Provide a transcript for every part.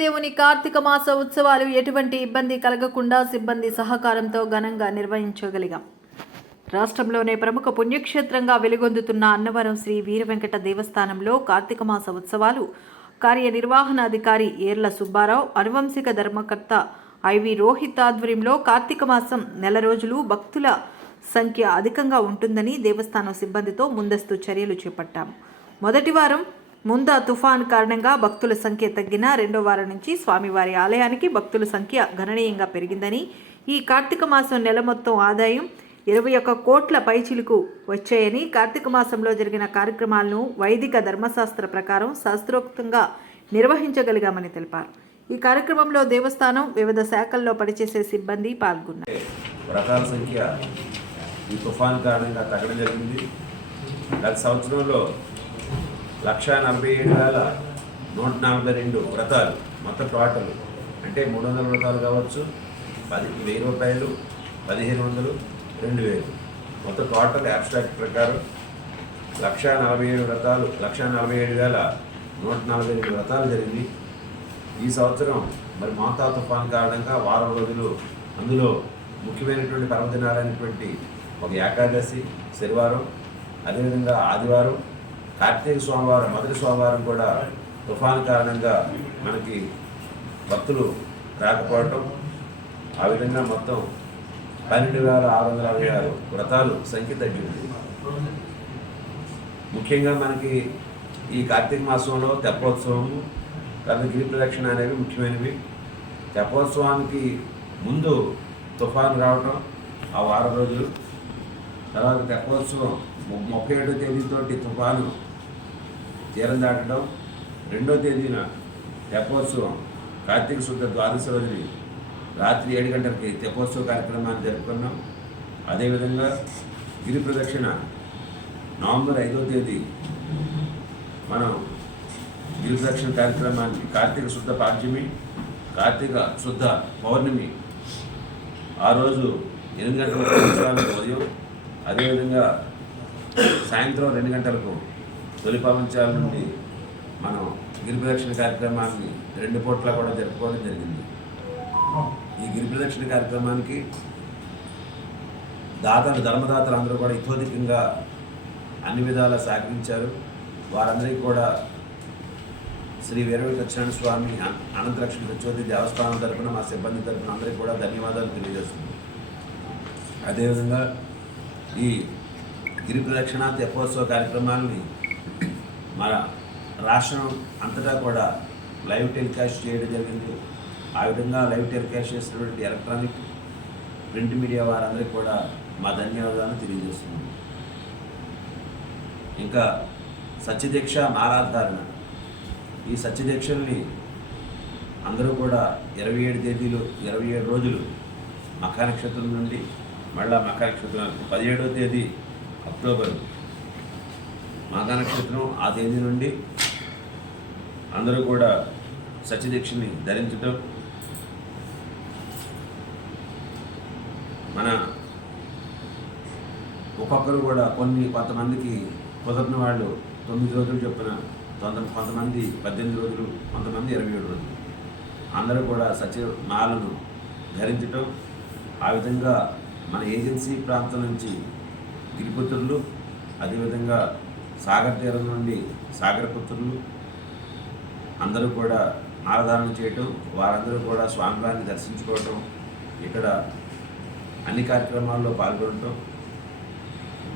దేవుని కార్తీక మాస ఉత్సవాలు ఎటువంటి ఇబ్బంది కలగకుండా సిబ్బంది సహకారంతో ఘనంగా నిర్వహించగలిగాం. రాష్ట్రంలోనే ప్రముఖ పుణ్యక్షేత్రంగా వెలుగొందుతున్న అన్నవరం శ్రీ వీరవెంకట దేవస్థానంలో కార్తీక మాస ఉత్సవాలు కార్యనిర్వహణాధికారి ఏర్ల సుబ్బారావు, అనువంశిక ధర్మకర్త ఐవి రోహిత్ ఆధ్వర్యంలో కార్తీక మాసం నెల రోజులు భక్తుల సంఖ్య అధికంగా ఉంటుందని దేవస్థానం సిబ్బందితో ముందస్తు చర్యలు చేపట్టాము. మొదటి వారం ముందా తుఫాన్ కారణంగా భక్తుల సంఖ్య తగ్గిన రెండో వారం నుంచి స్వామివారి ఆలయానికి భక్తుల సంఖ్య గణనీయంగా పెరిగిందని, ఈ కార్తీక మాసం నెల మొత్తం ఆదాయం 21 కోట్ల పైచిలుకు వచ్చాయని, కార్తీక మాసంలో జరిగిన కార్యక్రమాలను వైదిక ధర్మశాస్త్ర ప్రకారం శాస్త్రోక్తంగా నిర్వహించగలిగామని తెలిపారు. ఈ కార్యక్రమంలో దేవస్థానం వివిధ శాఖల్లో పనిచేసే సిబ్బంది పాల్గొన్నారు. వ్రతాల సంఖ్య ఈ తుఫాన్ కారణంగా తగ్గడం జరిగింది. గత సంవత్సరంలో 147,142 వ్రతాలు మొత్తం టోటల్ అంటే 300 వ్రతాలు కావచ్చు, 10,000 రూపాయలు, 1,500, 2,000 మొత్తం టోటల్ అబ్స్ట్రాక్ట్ ప్రకారం 147 వ్రతాలు, 147,142 వ్రతాలు జరిగింది. ఈ సంవత్సరం మరి మోతా తుఫాన్ కారణంగా వారం రోజులు, అందులో ముఖ్యమైనటువంటి పర్వదినాలైనటువంటి ఒక ఏకాదశి శనివారం, అదేవిధంగా ఆదివారం, కార్తీక సోమవారం మొదటి సోమవారం కూడా తుఫాన్ కారణంగా మనకి భక్తులు రాకపోవటం, ఆ విధంగా మొత్తం 12,666 వ్రతాలు సంఖ్య తగ్గింది. ముఖ్యంగా మనకి ఈ కార్తీక మాసంలో తెప్పోత్సవము, తర్వాత గిరి ప్రదక్షిణ అనేవి ముఖ్యమైనవి. తెప్పోత్సవానికి ముందు తుఫాను రావటం, ఆ వారం రోజులు, తర్వాత తెప్పోత్సవం 37వ తేదీతోటి తుఫాను తీరం దాటడం, 2వ తేదీన తెప్పోత్సవం కార్తీక శుద్ధ ద్వాదశి రోజుని రాత్రి 7 గంటలకి తెప్పోత్సవ కార్యక్రమాన్ని జరుపుకున్నాం. అదేవిధంగా గిరి ప్రదక్షిణ నవంబర్ 5వ తేదీ మనం గిరి ప్రదక్షిణ కార్యక్రమాన్ని కార్తీక శుద్ధ పాడ్యమి, కార్తీక శుద్ధ పౌర్ణమి ఆ రోజు 8 గంటలకు ఉదయం, అదేవిధంగా సాయంత్రం 2 గంటలకు తొలి పవంచాల నుండి మనం గిరి ప్రదక్షిణ కార్యక్రమాన్ని 2 పూట్ల కూడా జరుపుకోవడం జరిగింది. ఈ గిరి ప్రదక్షిణ కార్యక్రమానికి దాతలు, ధర్మదాతలు అందరూ కూడా ఇతోధికంగా అన్ని విధాలా సహకరించారు. వారందరికీ కూడా శ్రీ వీరవెంకట స్వామి అనంతలక్ష్మి ప్రచోది దేవస్థానం తరఫున, మా సిబ్బంది తరఫున అందరికీ కూడా ధన్యవాదాలు తెలియజేస్తుంది. అదేవిధంగా ఈ గిరి ప్రదక్షిణ తెప్పోత్సవ కార్యక్రమాలని మన రాష్ట్రం అంతటా కూడా లైవ్ టెలికాస్ట్ చేయడం జరిగింది. ఆ విధంగా లైవ్ టెలికాస్ట్ చేసినటువంటి ఎలక్ట్రానిక్, ప్రింట్ మీడియా వారందరికీ కూడా మా ధన్యవాదాలను తెలియజేస్తున్నాం. ఇంకా సత్యదీక్ష మాలాధారణ, ఈ సత్యదీక్షల్ని అందరూ కూడా 27 తేదీలు, 27 రోజులు మఖా నక్షత్రం నుండి మళ్ళా మఖా నక్షత్రం 17వ తేదీ అక్టోబర్ మఖా నక్షత్రం, ఆ తేదీ నుండి అందరూ కూడా సత్యదీక్షని ధరించటం, మన ఒక్కొక్కరు కూడా కొంతమందికి కుదరని వాళ్ళు 9 రోజులు చొప్పున, కొంతమంది 18 రోజులు, కొంతమంది 27 రోజులు అందరూ కూడా సత్యమాలను ధరించటం. ఆ విధంగా మన ఏజెన్సీ ప్రాంతం నుంచి గిరిపుత్రులు, అదేవిధంగా సాగర్ తీరం నుండి సాగరపుత్రులు అందరూ కూడా మాలధారణ చేయటం, వారందరూ కూడా స్వామివారిని దర్శించుకోవటం, ఇక్కడ అన్ని కార్యక్రమాల్లో పాల్గొనటం,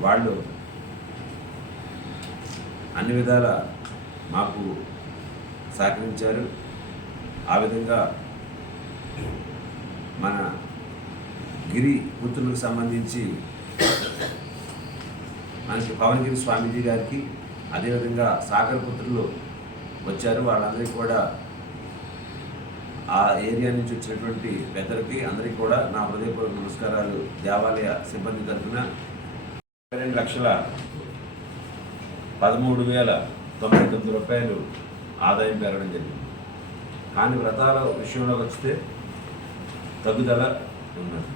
వాళ్ళు అన్ని విధాల మాకు సహకరించారు. ఆ విధంగా మన గిరి పుత్రులకు సంబంధించి మనకి పవనగిరి స్వామీజీ గారికి, అదేవిధంగా సాగర్ పుత్రులు వచ్చారు. వాళ్ళందరికీ కూడా ఆ ఏరియా నుంచి వచ్చినటువంటి పెద్దలకి అందరికీ కూడా నా హృదయపూర్వక నమస్కారాలు. దేవాలయ సిబ్బంది తరఫున 2,13,099 రూపాయలు ఆదాయం పెరగడం జరిగింది. కానీ వ్రతాల విషయంలోకి వస్తే తగ్గుదల ఉన్నది.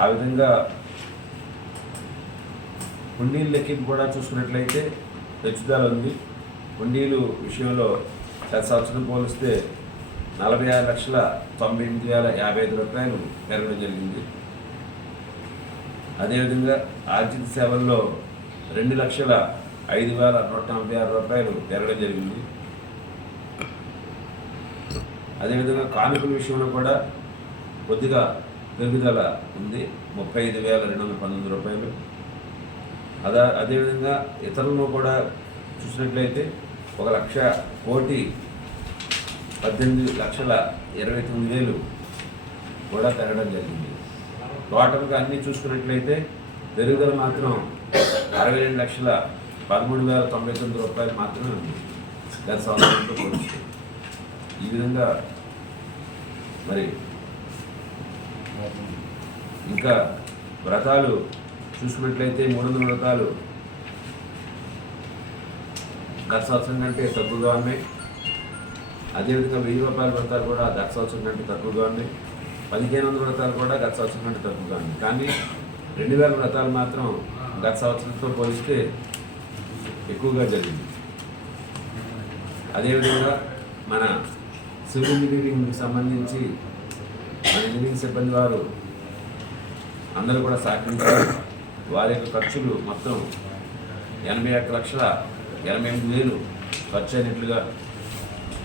ఆ విధంగా హుండీల లెక్కింపు కూడా చూసుకున్నట్లయితే పెంచుదల ఉంది. హుండీలు విషయంలో గత సంవత్సరం పోలిస్తే 46,98,055 రూపాయలు పెరగడం జరిగింది. అదేవిధంగా ఆర్జిత సేవల్లో 2,05,146 రూపాయలు పెరగడం జరిగింది. అదేవిధంగా కానుకల విషయంలో కూడా కొద్దిగా పెరుగుదల ఉంది, 35,219 రూపాయలు. అదేవిధంగా ఇతరులను కూడా చూసినట్లయితే 1,18,29,000 కూడా పెరగడం జరిగింది. టోటల్గా అన్నీ చూసుకున్నట్లయితే పెరుగుదల మాత్రం 62,13,099 రూపాయలు మాత్రమే ఉంది గత సంవత్సరంతో పోలిస్తే. ఈ విధంగా మరి ఇంకా వ్రతాలు చూసుకున్నట్లయితే 300 వ్రతాలు గత సంవత్సరం కంటే తక్కువగా ఉన్నాయి. అదేవిధంగా 1000 రూపాయల వ్రతాలు కూడా గత సంవత్సరం కంటే తక్కువగా ఉన్నాయి. 1,500 వ్రతాలు కూడా గత సంవత్సరం కంటే తక్కువగా ఉన్నాయి. కానీ 2,000 వ్రతాలు మాత్రం గత సంవత్సరంతో పోలిస్తే ఎక్కువగా జరిగింది. అదేవిధంగా మన సివిల్ ఇంజనీరింగ్కి సంబంధించి మన ఇంజనీరింగ్ సిబ్బంది వారు అందరూ కూడా సహకరించారు. వారి యొక్క ఖర్చులు మొత్తం 81,88,000 ఖర్చు అయినట్లుగా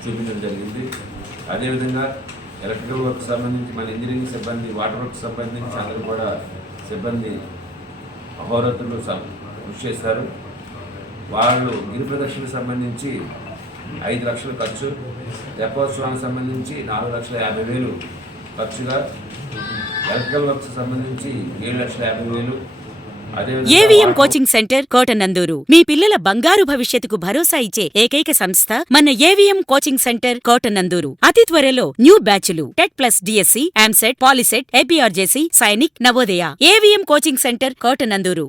చూపించడం జరిగింది. అదేవిధంగా ఎలక్ట్రికల్ వర్క్ సంబంధించి మన ఇంజనీరింగ్ సిబ్బంది, వాటర్ వర్క్ సంబంధించి అందరూ కూడా సిబ్బంది అహోరాత్రులు కృషి చేశారు. వాళ్ళు గిరి ప్రదక్షిణకు సంబంధించి 5 లక్షలు ఖర్చు, తెప్పోత్సవానికి సంబంధించి 4,50,000 ఖర్చుగా, ఎలక్ట్రికల్ వర్క్స్ సంబంధించి 7,50,000. ఏవిఎం కోచింగ్ సెంటర్ కోటనందూరు మీ పిల్లల బంగారు భవిష్యత్తుకు భరోసా ఇచ్చే ఏకైక సంస్థ మన ఏవిఎం కోచింగ్ సెంటర్ కోటనందూరు. అతి త్వరలో న్యూ బ్యాచ్లు TET plus DSC, EAMCET, POLYCET, APRJC, Sainik, Navodaya. AVM coaching centre Kotananduru.